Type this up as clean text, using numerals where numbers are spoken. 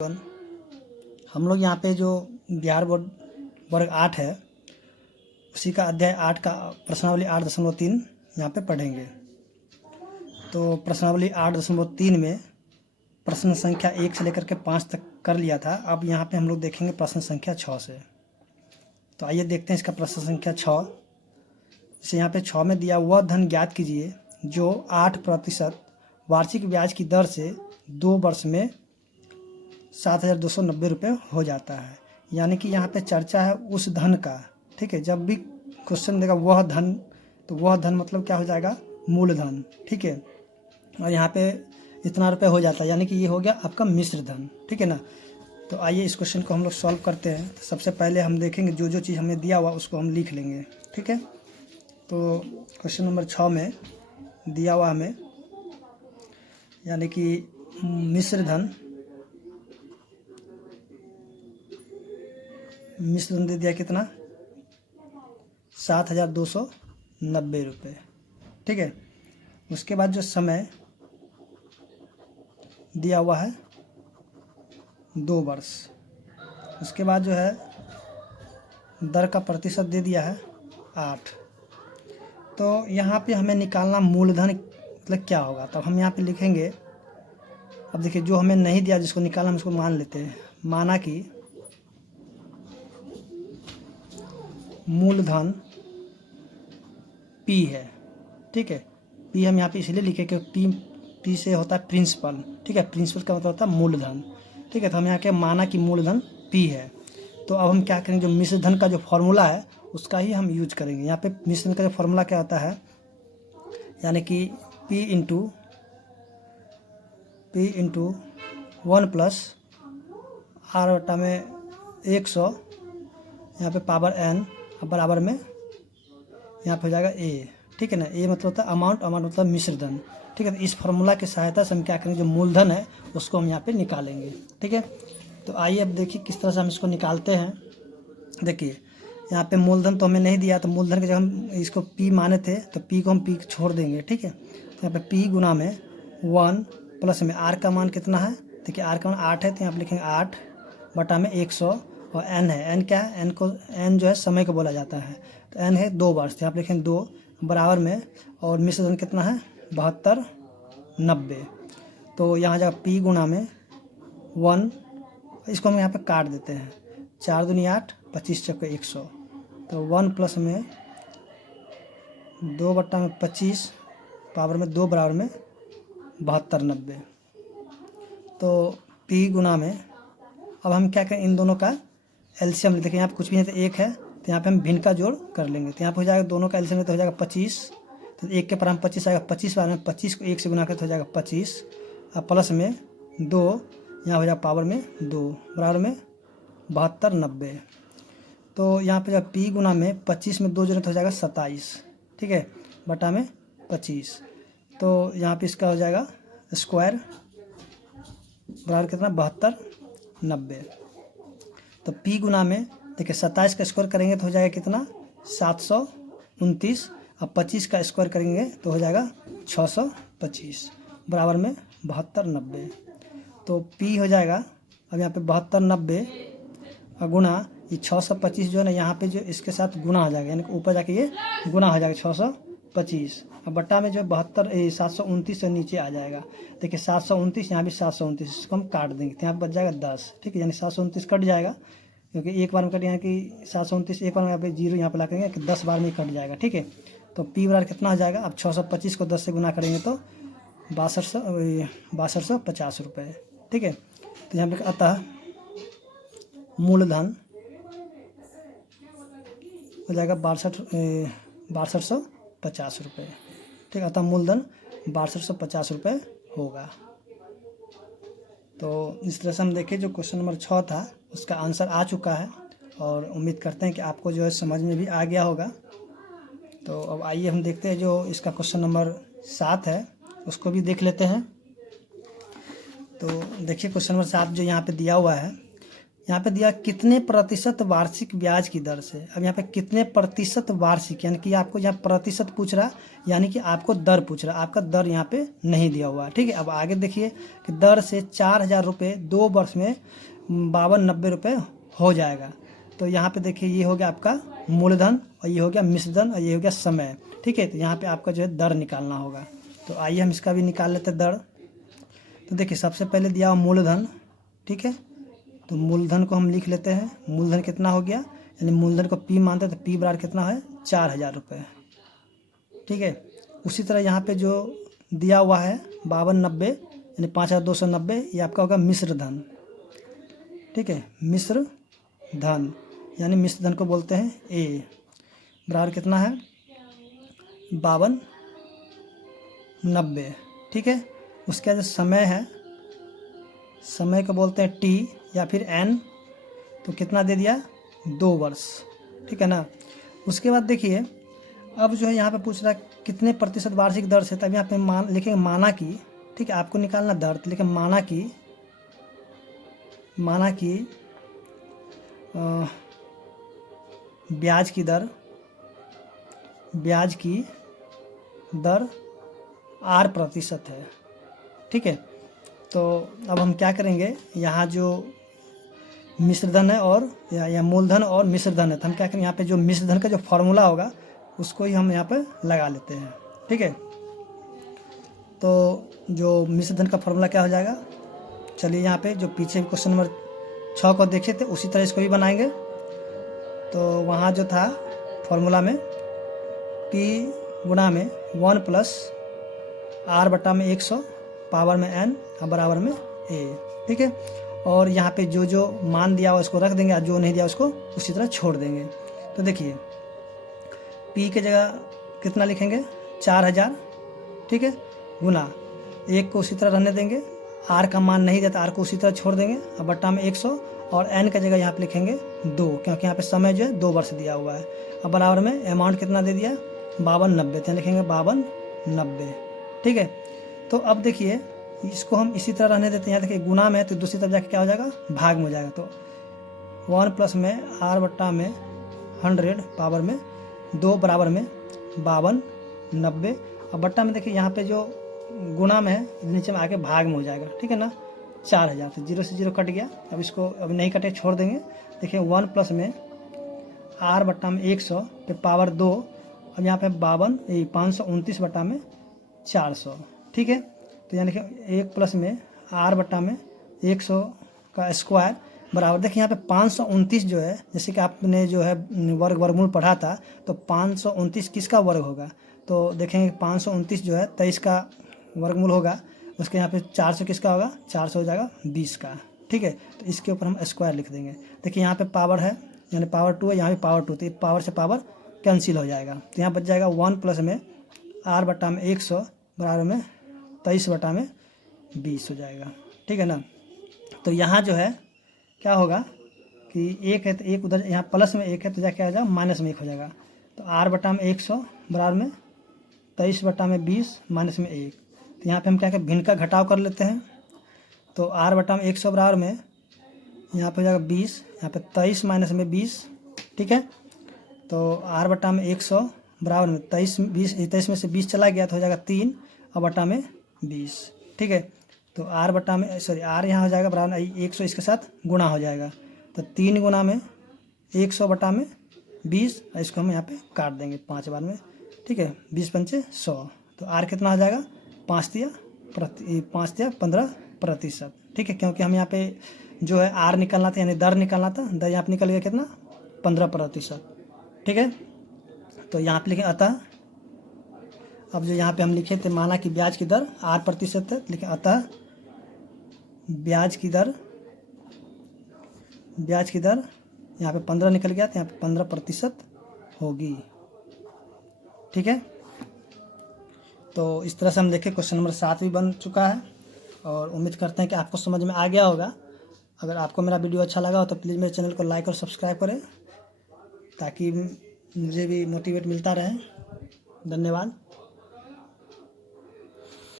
हम लोग यहाँ पे जो बिहार बोर्ड वर्ग 8 है उसी का अध्याय 8 का प्रश्नावली 8.3 यहाँ पे पढ़ेंगे। तो प्रश्नावली 8.3 में प्रश्न संख्या 1 से लेकर के 5 तक कर लिया था। अब यहाँ पे हम लोग देखेंगे प्रश्न संख्या 6 से। तो आइए देखते हैं इसका प्रश्न संख्या 6। जैसे यहाँ पे 6 में दिया, वह धन ज्ञात कीजिए जो 8% वार्षिक ब्याज की दर से 2 वर्ष में 7,290 रुपये हो जाता है। यानी कि यहाँ पे चर्चा है उस धन का। ठीक है, जब भी क्वेश्चन देगा वह धन, तो वह धन मतलब क्या हो जाएगा, मूलधन। ठीक है, और यहाँ पे इतना रुपये हो जाता है, यानी कि ये हो गया आपका मिश्र धन। ठीक है ना। तो आइए इस क्वेश्चन को हम लोग सॉल्व करते हैं। तो सबसे पहले हम देखेंगे जो जो चीज़ हमें दिया हुआ उसको हम लिख लेंगे। ठीक है, तो क्वेश्चन नंबर 6 में दिया हुआ हमें, यानी कि मिश्र धन दे दिया कितना, 7,290 रुपये। ठीक है, उसके बाद जो समय दिया हुआ है 2 वर्ष। उसके बाद जो है दर का प्रतिशत दे दिया है 8। तो यहाँ पे हमें निकालना मूलधन मतलब क्या होगा। तब हम यहाँ पे लिखेंगे, अब देखिए जो हमें नहीं दिया जिसको निकालना हम उसको मान लेते हैं। माना कि मूलधन P है। ठीक है, P हम यहाँ पे इसलिए लिखे क्योंकि P से होता है प्रिंसिपल। ठीक है, प्रिंसिपल का मतलब होता है मूलधन। ठीक है, तो हम यहाँ के माना कि मूलधन P है। तो अब हम क्या करेंगे, जो मिश्र धन का जो फॉर्मूला है उसका ही हम यूज करेंगे। यहाँ पे मिश्र धन का जो फॉर्मूला क्या होता है, यानी कि P इंटू 1 प्लस R बटा में 100 यहाँ पे पावर n बराबर में यहाँ पे हो जाएगा A। ठीक है ना, A मतलब होता है अमाउंट मतलब मिश्र धन। ठीक है, तो इस फार्मूला की सहायता से हम क्या करेंगे, जो मूलधन है उसको हम यहाँ पे निकालेंगे। ठीक है, तो आइए अब देखिए किस तरह से हम इसको निकालते हैं। देखिए यहाँ पे मूलधन तो हमें नहीं दिया, तो मूलधन के जब हम इसको P माने थे तो P को हम P छोड़ देंगे। ठीक है, तो यहाँ पे P गुना में 1 प्लस में R का मान कितना है, देखिए R का मान 8 है, तो यहाँ पे लिखेंगे 8 बटा में 100 और n है। n क्या है, n जो है समय को बोला जाता है, तो n है 2 वर्ष। यहाँ पे लिखेंगे 2 बराबर में, और मिश्र धन कितना है 7290। तो यहाँ जाएगा P गुना में 1, इसको हम यहाँ पे काट देते हैं, 4 दूनी 8, 25 चौके 100। तो 1 प्लस में 2 बट्टा में 25 पावर में 2 बराबर में 7290। तो P गुना में, अब हम क्या करें, इन दोनों का एलसीएम लेते हैं। यहाँ पे कुछ भी नहीं तो 1 है, तो यहाँ पे हम भिन्न का जोड़ कर लेंगे। तो यहाँ पे हो जाएगा दोनों का एलसीएम तो हो जाएगा 25। तो 1 के पर हम 25 आएगा, 25 बार में 25 को 1 से गुना करते हो जाएगा 25, अब प्लस में 2 यहाँ हो जाएगा पावर में 2 बराबर में 7290। तो यहाँ पे जब P गुना में 25 में 2 जोड़े तो हो जाएगा 27। ठीक है, बटा में 25। तो यहाँ पे इसका हो जाएगा स्क्वायर बराबर कितना 7290। तो P गुना में देखिए 27 का स्क्वायर करेंगे तो हो जाएगा कितना 729, अब 25 का स्क्वायर करेंगे तो हो जाएगा 625 बराबर में 7290। तो P हो जाएगा, अब यहाँ पे 7290 और गुना ये 625 जो है ना, यहाँ पे जो इसके साथ गुना हो जाएगा, यानी कि ऊपर जाके ये गुना हो जाएगा 625, और बट्टा में जो 729 से नीचे आ जाएगा। देखिए 729, यहाँ भी 729, इसको हम काट देंगे तो यहाँ पर बच जाएगा 10। ठीक है, यानी 729 कट जाएगा, क्योंकि एक बार में कट, यहाँ कि 729 एक बार में यहाँ पे 0 यहाँ पे ला करेंगे कि 10 बार में कट जाएगा। ठीक है, तो P बराबर कितना हो जाएगा, अब 625 को 10 से गुना करेंगे तो 6250 रुपये। ठीक है, तो यहाँ पे अतः मूलधन हो जाएगा 6250 रुपये। ठीक है, अतः मूलधन 6250 रुपये होगा। तो इस तरह से हम देखें जो क्वेश्चन नंबर 6 था उसका आंसर आ चुका है, और उम्मीद करते हैं कि आपको जो है समझ में भी आ गया होगा। तो अब आइए हम देखते हैं जो इसका क्वेश्चन नंबर 7 है उसको भी देख लेते हैं। तो देखिए क्वेश्चन नंबर 7 जो यहाँ पे दिया हुआ है, यहाँ पे दिया कितने प्रतिशत वार्षिक ब्याज की दर से। अब यहाँ पे कितने प्रतिशत वार्षिक, यानी कि आपको यहाँ प्रतिशत पूछ रहा, यानी कि आपको दर पूछ रहा, आपका दर यहाँ पे नहीं दिया हुआ है। ठीक है, अब आगे देखिए कि दर से 4,000 रुपये 2 वर्ष में 5290 रुपये हो जाएगा। तो यहाँ पे देखिए ये हो गया आपका मूलधन, और ये हो गया मिश्रधन, और ये हो गया समय। ठीक है, तो यहाँ पे आपका जो है दर निकालना होगा। तो आइए हम इसका भी निकाल लेते हैं दर। तो देखिए सबसे पहले दिया हुआ मूलधन। ठीक है, तो मूलधन को हम लिख लेते हैं। मूलधन कितना हो गया, यानी मूलधन को P मानते हैं, तो P बराबर कितना है 4,000 रुपये। ठीक है, उसी तरह यहाँ पे जो दिया हुआ है 5290 यानी 5,290, ये आपका होगा मिश्र धन। ठीक है, मिश्र धन यानी मिश्र धन को बोलते हैं A, बराबर कितना है 5290। ठीक है, उसका जो समय है, समय को बोलते हैं T या फिर N, तो कितना दे दिया 2 वर्ष। ठीक है ना। उसके बाद देखिए अब जो है यहाँ पे पूछ रहा है कितने प्रतिशत वार्षिक दर से, तब यहाँ पे लिखेंगे माना की। ठीक है, आपको निकालना दर, तो लिखें माना की ब्याज की दर R% है। ठीक है, तो अब हम क्या करेंगे, यहाँ जो मिश्रधन है और या मूलधन और मिश्रधन है, तो हम क्या करेंगे, यहाँ पे जो मिश्रधन का जो फॉर्मूला होगा उसको ही हम यहाँ पे लगा लेते हैं। ठीक है, तो जो मिश्रधन का फॉर्मूला क्या हो जाएगा, चलिए यहाँ पे जो पीछे क्वेश्चन नंबर 6 को देखे थे उसी तरह इसको भी बनाएंगे। तो वहाँ जो था फॉर्मूला में P गुणा में 1 + R/100 पावर में N बराबर में A। ठीक है, और यहाँ पे जो जो मान दिया हुआ उसको रख देंगे, और जो नहीं दिया उसको उसी तरह छोड़ देंगे। तो देखिए P के जगह कितना लिखेंगे 4,000। ठीक है, गुना 1 को उसी तरह रहने देंगे, R का मान नहीं देता, R को उसी तरह छोड़ देंगे, और बट्टा में 100, और N का जगह यहाँ पे लिखेंगे 2, क्योंकि यहाँ पे समय जो है 2 वर्ष दिया हुआ है। अब बराबर में अमाउंट कितना दे दिया 5290, तो लिखेंगे 5290। ठीक है, तो अब देखिए इसको हम इसी तरह रहने देते हैं। यहाँ देखिए गुना में, तो दूसरी तरफ जाके क्या हो जाएगा भाग में हो जाएगा। तो 1 + में R/100 पावर में 2 बराबर में 5290, और बट्टा में देखिए यहाँ पे जो गुना में है नीचे में आके भाग में हो जाएगा। ठीक है ना, 4,000, तो 0 से 0 कट गया। अब इसको अब नहीं कटे छोड़ देंगे। देखिए 1 + में R/100 पे पावर 2, अब यहाँ पे 529 बटा में 400। ठीक है, तो यानी कि 1 + में R/100 का स्क्वायर बराबर, देखिए यहाँ पे 529 जो है, जैसे कि आपने जो है वर्गमूल पढ़ा था, तो 529 किसका वर्ग होगा, तो देखेंगे 529 जो है 23 का वर्गमूल होगा, उसके यहाँ पे 400 किसका होगा, 400 हो जाएगा 20 का। ठीक है, तो इसके ऊपर हम स्क्वायर लिख देंगे। देखिए यहाँ पे पावर है, यानी पावर 2 है, यहाँ पे पावर 2, तो पावर से पावर कैंसिल हो जाएगा। तो यहाँ बच जाएगा 1 + में R/100 बराबर में 23/20 हो जाएगा। ठीक है ना। तो यहाँ जो है क्या होगा कि 1 है तो 1 उधर, यहाँ प्लस में 1 है तो क्या हो जाएगा माइनस में 1 हो जाएगा। तो R/100 बराबर में 23/20 माइनस में 1। तो यहाँ पे हम क्या करें, भिन्न का घटाव कर लेते हैं। तो R/100 बराबर में यहाँ पे हो जाएगा 20, यहाँ पे 23 माइनस में 20। ठीक है, तो R/100 बराबर में 23 में से 20 चला गया तो हो जाएगा 3 और बटा में 20। ठीक है, तो R यहाँ हो जाएगा बराबर 100, इसके साथ गुणा हो जाएगा, तो 3 गुना में 100 बटा में 20, और इसको हम यहाँ पे काट देंगे 5 बार में। ठीक है, 20 पंचे 100, तो R कितना हो जाएगा 5 या 15%। ठीक है, क्योंकि हम यहाँ पे जो है R निकालना था, यानी दर निकालना था, दर यहाँ पे निकल गया कितना 15%। ठीक है, तो यहाँ पे लिखें अतः, अब जो यहाँ पे हम लिखे थे माना कि ब्याज की दर R% है, लिखें अतः ब्याज की दर यहाँ पे 15 निकल गया, तो यहाँ पे 15% होगी। ठीक है, तो इस तरह से हम देखें क्वेश्चन नंबर 7 भी बन चुका है, और उम्मीद करते हैं कि आपको समझ में आ गया होगा। अगर आपको मेरा वीडियो अच्छा लगा हो तो प्लीज़ मेरे चैनल को लाइक और सब्सक्राइब करें, ताकि मुझे भी मोटिवेट मिलता रहे। धन्यवाद।